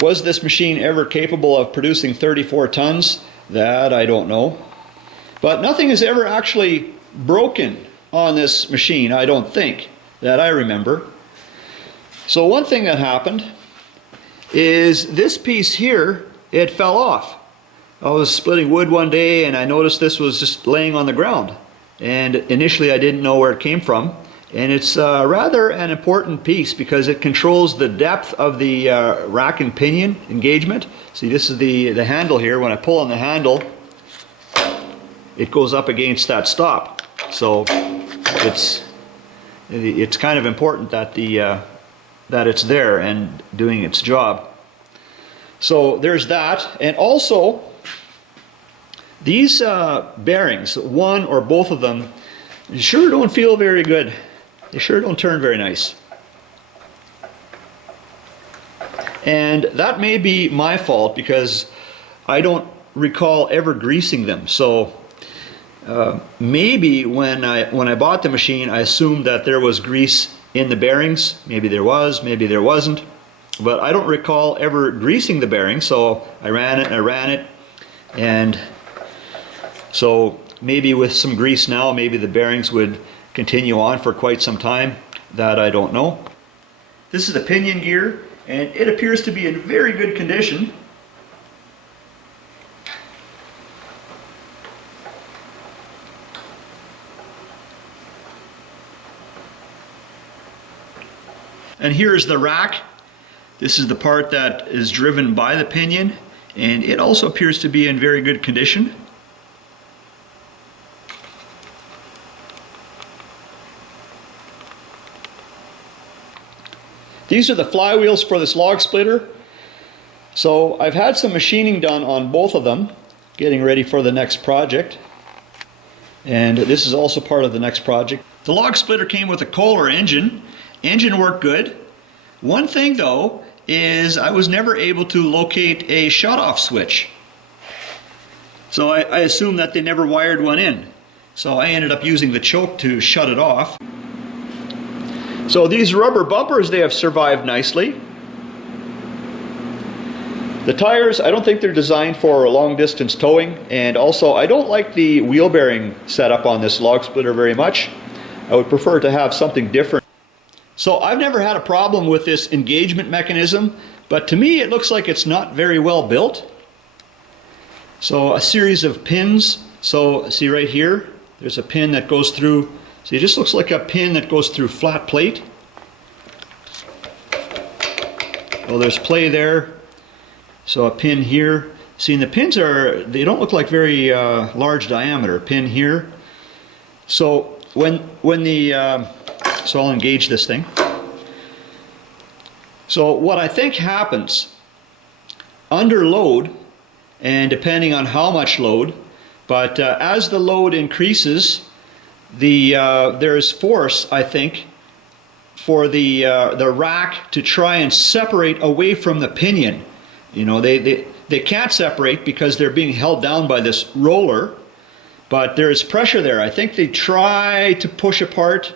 Was this machine ever capable of producing 34 tons? That I don't know. But nothing is ever actually broken on this machine, I don't think, that I remember. So one thing that happened is this piece here, it fell off. I was splitting wood one day and I noticed this was just laying on the ground. And initially I didn't know where it came from. And it's rather an important piece because it controls the depth of the rack and pinion engagement. See, this is the handle here. When I pull on the handle, it goes up against that stop. So it's kind of important that that it's there and doing its job. So there's that. And also these bearings, one or both of them, sure don't feel very good. They sure don't turn very nice. And that may be my fault because I don't recall ever greasing them. So maybe when I bought the machine, I assumed that there was grease in the bearings. Maybe there was, maybe there wasn't. But I don't recall ever greasing the bearings, so I ran it, and so maybe with some grease now, maybe the bearings would continue on for quite some time. That I don't know. This is the pinion gear, and it appears to be in very good condition. And here is the rack. This is the part that is driven by the pinion, and it also appears to be in very good condition. These are the flywheels for this log splitter. So I've had some machining done on both of them, getting ready for the next project. And this is also part of the next project. The log splitter came with a Kohler engine. Engine worked good. One thing though is I was never able to locate a shut-off switch. So I assumed that they never wired one in. So I ended up using the choke to shut it off. So these rubber bumpers, they have survived nicely. The tires, I don't think they're designed for long distance towing, and also I don't like the wheel bearing setup on this log splitter very much. I would prefer to have something different. So I've never had a problem with this engagement mechanism, but to me it looks like it's not very well built. So a series of pins. So see right here, there's a pin that goes through. See, it just looks like a pin that goes through flat plate. Well, there's play there. So a pin here. See, and the pins they don't look like very large diameter. Pin here. So so I'll engage this thing. So what I think happens under load, and depending on how much load, but as the load increases, there is force, I think, for the rack to try and separate away from the pinion. You know, they can't separate because they're being held down by this roller, but there is pressure there. I think they try to push apart,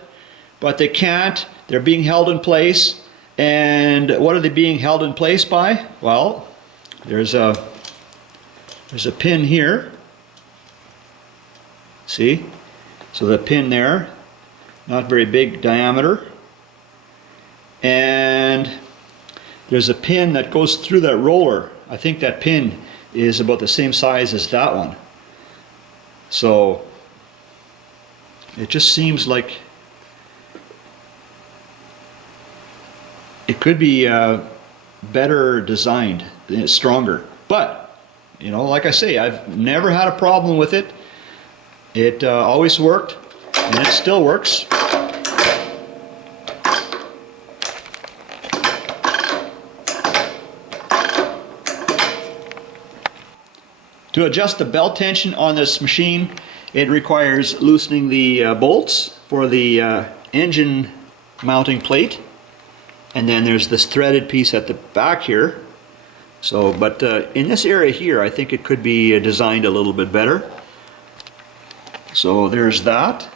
but they can't. They're being held in place. And what are they being held in place by? Well, there's a pin here. See? So the pin there, not very big diameter. And there's a pin that goes through that roller. I think that pin is about the same size as that one. So it just seems like it could be better designed, stronger. But, you know, like I say, I've never had a problem with it. It always worked, and it still works. To adjust the belt tension on this machine, it requires loosening the bolts for the engine mounting plate. And then there's this threaded piece at the back here. So, but in this area here, I think it could be designed a little bit better. So there's that.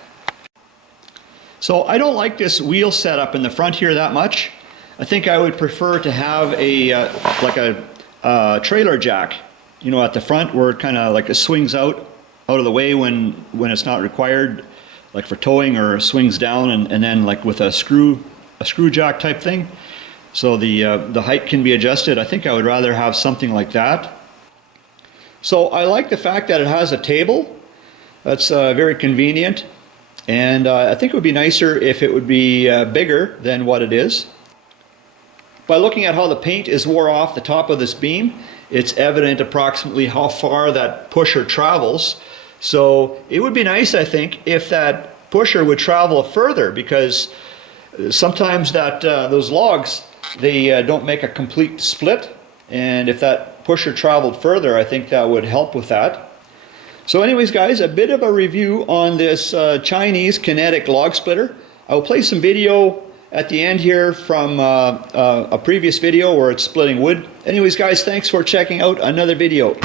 So I don't like this wheel setup in the front here that much. I think I would prefer to have a like a trailer jack, you know, at the front where it kind of like it swings out of the way when it's not required, like for towing, or swings down and then like with a screw jack type thing. So the height can be adjusted. I think I would rather have something like that. So I like the fact that it has a table. That's very convenient. And I think it would be nicer if it would be bigger than what it is. By looking at how the paint is wore off the top of this beam, it's evident approximately how far that pusher travels. So it would be nice, I think, if that pusher would travel further, because sometimes that those logs, they don't make a complete split, and if that pusher traveled further, I think that would help with that. So anyways, guys, a bit of a review on this Chinese Kinetic log splitter. I will play some video at the end here from a previous video where it's splitting wood. Anyways, guys, thanks for checking out another video.